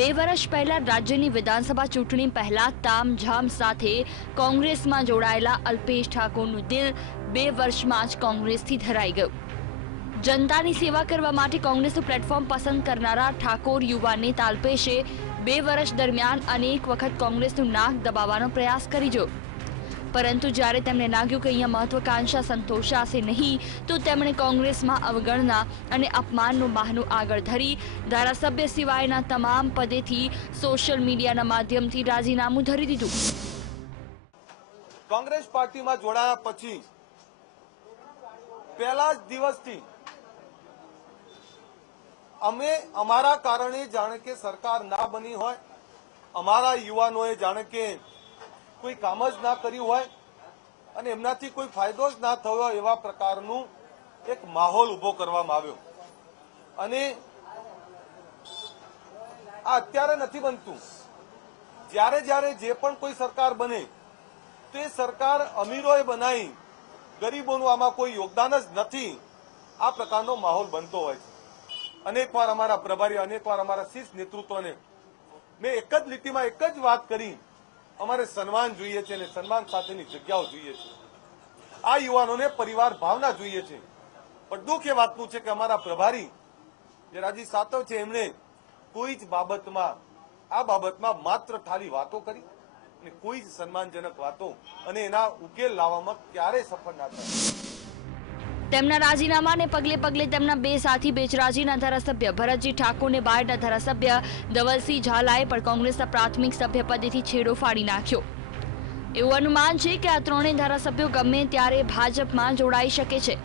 બે વર્ષ પહેલા રાજ્યની વિધાનસભા ચૂંટણી પહેલા તામઝામ સાથે કોંગ્રેસમાં જોડાયેલા અલ્પેશ ઠાકોરનું દિલ બે વર્ષમાં જ કોંગ્રેસથી ધરાઈ ગયું. જનતાની સેવા કરવા માટે કોંગ્રેસનું પ્લેટફોર્મ પસંદ કરનારા ઠાકોર યુવા નેતા અલ્પેશે બે વર્ષ દરમિયાન અનેક વખત કોંગ્રેસનું નાક દબાવવાનો પ્રયાસ કરી જોયો પરંતુ જ્યારે તેમને લાગ્યું કે અહીંયા મહત્વકાંક્ષા સંતોષાશે નહીં, તો તેમણે કોંગ્રેસમાં અવગણના અને અપમાનનું બહાનું આગળ ધરી. ધારાસભ્ય સિવાયના તમામ પદેથી સોશિયલ મીડિયાના માધ્યમથી રાજીનામું ધરી દીધું. કોંગ્રેસ પાર્ટીમાં જોડાયા પછી પહેલા જ દિવસથી અમે અમારા કારણે જાણે કે સરકાર ના બની હોય, અમારા યુવાનોએ જાણે કે કોઈ કામ જ ના કર્યું હોય અને એમનાથી કોઈ ફાયદો જ ના થયો હોય એવા પ્રકારનું એક માહોલ ઊભો કરવામાં આવ્યો. અને આ અત્યારે નથી બનતું. જ્યારે જ્યારે જે પણ કોઈ સરકાર બને, તે સરકાર અમીરોએ બનાવી, ગરીબોનું આમાં કોઈ યોગદાન જ નથી, આ પ્રકારનો માહોલ બનતો હોય છે. અનેકવાર અમારા પ્રભારી અનેકવાર અમારા શીર્ષ નેતૃત્વને મેં એક જ લીટીમાં એક જ વાત કરી. અમારે સન્માન જોઈએ છે અને સન્માન સાથેની જગ્યાઓ જોઈએ છે. આ યુવાનોને પરિવાર ભાવના જોઈએ છે. પણ દુઃખ એ વાતનું છે કે અમારા પ્રભારી જે રાજી સાતવ છે, એમણે કોઈ જ બાબતમાં, આ બાબતમાં માત્ર ખાલી વાતો કરી અને કોઈ જ સન્માનજનક વાતો અને એના ઉકેલ લાવવામાં ક્યારેય સફળ ના થાય. તેમના રાજીનામાને પગલે પગલે તેમના બે સાથી બેચરાજીના ધારાસભ્ય ભરતજી ઠાકોરને બાયડના ધારાસભ્ય ધવલસિંહ ઝાલાએ પણ કોંગ્રેસના પ્રાથમિક સભ્યપદેથી છેડો ફાડી નાખ્યો. એવું અનુમાન છે કે આ ત્રણેય ધારાસભ્યો ગમે ત્યારે ભાજપમાં જોડાઈ શકે છે.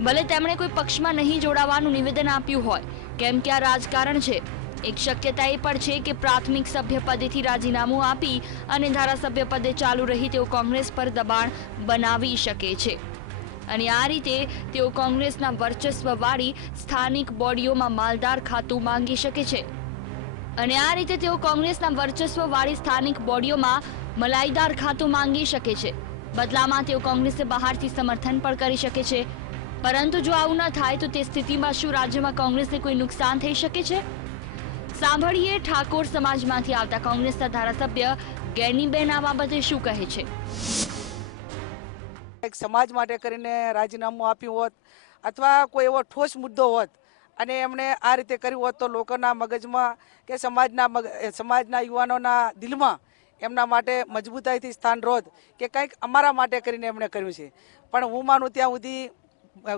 ભલે તેમણે કોઈ પક્ષમાં નહીં જોડાવાનું નિવેદન આપ્યું હોય, કેમ કે આ રાજકારણ છે. એક શક્યતા એ પણ છે કે પ્રાથમિક સભ્ય પદેથી રાજીનામું આપી અને ધારાસભ્ય પદે ચાલુ રહી તેઓ કોંગ્રેસ પર દબાણ બનાવી શકે છે. અને આ રીતે તેઓ કોંગ્રેસના વર્ચસ્વવાળી સ્થાનિક બોડીઓમાં માલદાર ખાતું માંગી શકે છે. અને આ રીતે તેઓ કોંગ્રેસના વર્ચસ્વવાળી સ્થાનિક બોડીઓમાં મલાઈદાર ખાતું માંગી શકે છે. બદલામાં તેઓ કોંગ્રેસે બહારથી સમર્થન પણ કરી શકે છે. પરંતુ જો આવું ન થાય તો તે સ્થિતિમાં શું રાજ્યમાં કોંગ્રેસને કોઈ નુકસાન થઈ શકે છે? સાંભળીએ ઠાકોર સમાજમાંથી આવતા કોંગ્રેસના ધારાસભ્ય ગેનીબેન આ બાબતે શું કહે છે. એક સમાજ માટે કરીને રાજીનામું આપ્યું હોત અથવા કોઈ એવો ઠોસ મુદ્દો હોત અને એમણે આ રીતે કર્યું હોત તો લોકોના મગજમાં કે સમાજના સમાજના યુવાનોના દિલમાં એમના માટે મજબૂતાઈથી સ્થાન રોત કે કંઈક અમારા માટે કરીને એમણે કર્યું છે. પણ હું માનું ત્યાં સુધી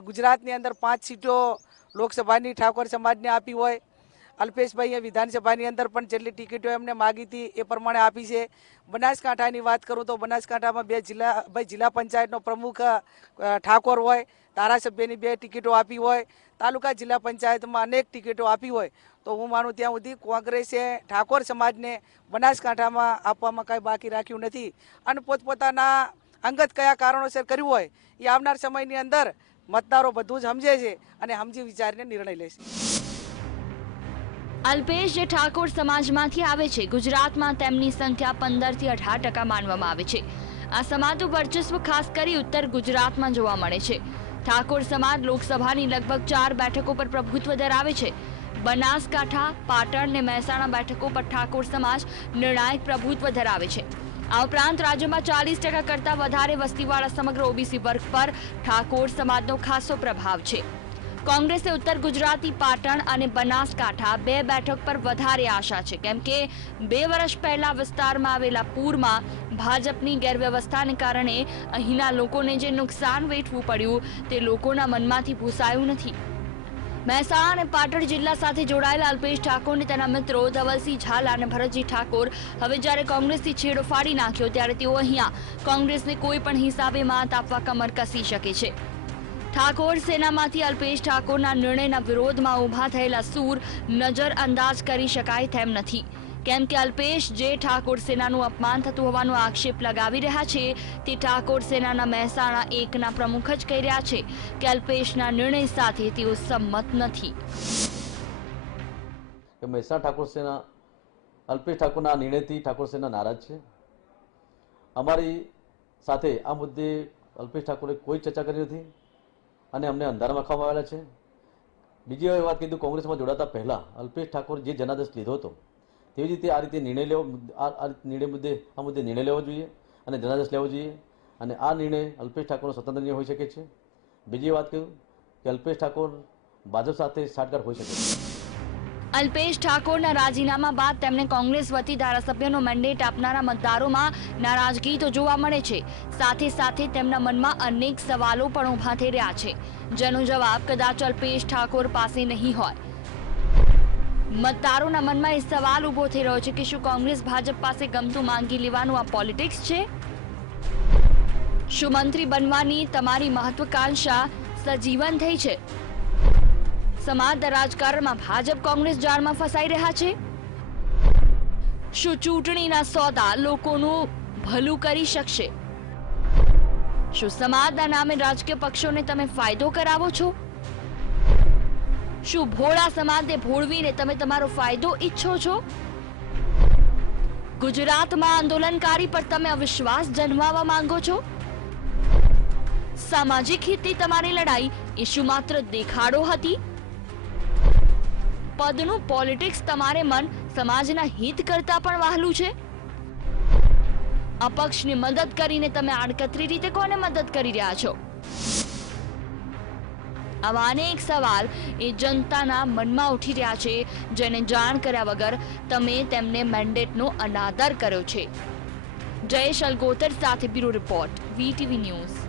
ગુજરાતની અંદર પાંચ સીટો લોકસભાની ઠાકોર સમાજને આપી હોય અલ્પેશભાઈએ વિધાનસભાની અંદર પણ જેટલી ટિકિટો એમને માગી હતી એ પ્રમાણે આપી છે. બનાસકાંઠાની વાત કરું તો બનાસકાંઠામાં બે જિલ્લા, ભાઈ જિલ્લા પંચાયતનો પ્રમુખ ઠાકોર હોય, ધારાસભ્યની બે ટિકિટો આપી હોય, તાલુકા જિલ્લા પંચાયતમાં અનેક ટિકિટો આપી હોય, તો હું માનું ત્યાં સુધી કોંગ્રેસે ઠાકોર સમાજને બનાસકાંઠામાં આપવામાં કાંઈ બાકી રાખ્યું નથી. અને પોતપોતાના અંગત કયા કારણોસર કર્યું હોય, એ આવનાર સમયની અંદર મતદારો બધું જ સમજે છે અને સમજી વિચારીને નિર્ણય લેશે. અલ્પેશ જે ઠાકોર સમાજમાંથી આવે છે. ગુજરાતમાં તેમની સંખ્યા પંદરથી અઢાર ટકા માનવામાં આવે છે. આ સમાજનું વર્ચસ્વ ખાસ કરી ઉત્તર ગુજરાતમાં જોવા મળે છે. ઠાકોર સમાજ લોકસભાની લગભગ ચાર બેઠકો પર પ્રભુત્વ ધરાવે છે. બનાસકાંઠા, પાટણ ને મહેસાણા બેઠકો પર ઠાકોર સમાજ નિર્ણાયક પ્રભુત્વ ધરાવે છે. આ ઉપરાંત રાજ્યમાં ચાલીસ ટકા કરતાં વધારે વસ્તીવાળા સમગ્ર ઓબીસી વર્ગ પર ઠાકોર સમાજનો ખાસો પ્રભાવ છે. કોંગ્રેસે ઉત્તર ગુજરાતી પાટણ અને બનાસકાંઠા બે બેઠક પર વધારે આશા છે. કેમ કે બે વર્ષ પહેલા વિસ્તારમાં આવેલા પૂરમાં ભાજપની ગેરવ્યવસ્થાને કારણે અહીંના લોકોને જે નુકસાન વેઠવું પડ્યું તે લોકોના મનમાંથી ભૂસાયું નથી. મહેસાણા અને પાટણ જિલ્લા સાથે જોડાયેલા અલ્પેશ ઠાકોર અને તેના મિત્રો ધવલસિંહ ઝાલા અને ભરતજી ઠાકોર હવે જ્યારે કોંગ્રેસથી છેડો ફાડી નાખ્યો ત્યારે તેઓ અહીંયા કોંગ્રેસને કોઈ પણ હિસાબે માત આપવા કમર કસી શકે છે. ઠાકોર સેનામાંથી અલ્પેશ ઠાકોરના નિર્ણયના વિરોધમાં ઊભા થયેલા સૂર નજર અંદાજ કરી શકાય તેમ નથી. કેમ કે અલ્પેશ જે ઠાકોર સેનાનું અપમાન થતું હોવાનો આક્ષેપ લગાવી રહ્યા છે, તે ઠાકોર સેનાના મહેસાણા એકના પ્રમુખ જ કહી રહ્યા છે કે અલ્પેશના નિર્ણય સાથે તેઓ સંમત નથી. મહેસાણા ઠાકોર સેના, અલ્પેશ ઠાકોરના નિર્ણયથી ઠાકોર સેના નારાજ છે? અમારી સાથે આ મુદ્દે અલ્પેશ ઠાકોરે કોઈ ચર્ચા કરી નથી? અને અમને અંધારામાં રાખવામાં આવેલા છે. બીજી વાત કીધું કોંગ્રેસમાં જોડાતા પહેલાં, અલ્પેશ ઠાકોર જે જનાદેશ લીધો હતો, તેવી રીતે આ રીતે નિર્ણય લેવો, આ નિર્ણય મુદ્દે, આ મુદ્દે નિર્ણય લેવો જોઈએ અને જનાદેશ લેવો જોઈએ. અને આ નિર્ણય અલ્પેશ ઠાકોરનો સ્વતંત્ર નિર્ણય હોઈ શકે છે. બીજી વાત કહ્યું કે અલ્પેશ ઠાકોર ભાજપ સાથે સાટગાંઠ હોઈ શકે છે. અલ્પેશ ઠાકોરના રાજીનામા બાદ તેમને કોંગ્રેસ વતી ધારાસભ્યનો મેન્ડેટ આપનારા મતદારોમાં નારાજગી તો જોવા મળે છે. સાથે સાથે તેમના મનમાં અનેક સવાલો પણ ઊભા થઈ રહ્યા છે. જેનો જવાબ કદાચ અલ્પેશ ઠાકોર પાસે નહીં હોય. મતદારોના મનમાં એ સવાલ ઊભો થઈ રહ્યો છે કે શું કોંગ્રેસ ભાજપ પાસે ગમતું માંગી લેવાનું આ પોલિટિક્સ છે? શું મંત્રી બનવાની તમારી મહત્વાકાંક્ષા સજીવન થઈ છે? સમાજના રાજકારણમાં ભાજપ કોંગ્રેસ જાળમાં ફસાઈ રહ્યા છે. શું ચૂંટણીના સોદા લોકોનું ભલું કરી શકશે? શું સમાજના નામે રાજકીય પક્ષોને તમે ફાયદો કરાવો છો? શું ભોળા સમાજને ભોળવીને તમે તમારો ફાયદો ઈચ્છો છો? ગુજરાતમાં આંદોલનકારી પર તમે અવિશ્વાસ જન્માવા માંગો છો? સામાજિક હિતની તમારી લડાઈ એ શું માત્ર દેખાડો હતી? પદનું પોલિટિક્સ તમારે મન સમાજના હિત કરતા પણ વહાલું છે. અપક્ષની મદદ કરીને તમે આડકતરી રીતે કોને મદદ કરી રહ્યા છો? આવા અનેક સવાલ એ જનતાના મનમાં ઉઠી રહ્યા છે, જેને જાણ કર્યા વગર તમે તેમને મેન્ડેટનો અનાદર કર્યો છે. જયેશ અલગોતર સાથે બ્યુરો રિપોર્ટ વીટીવી ન્યૂઝ.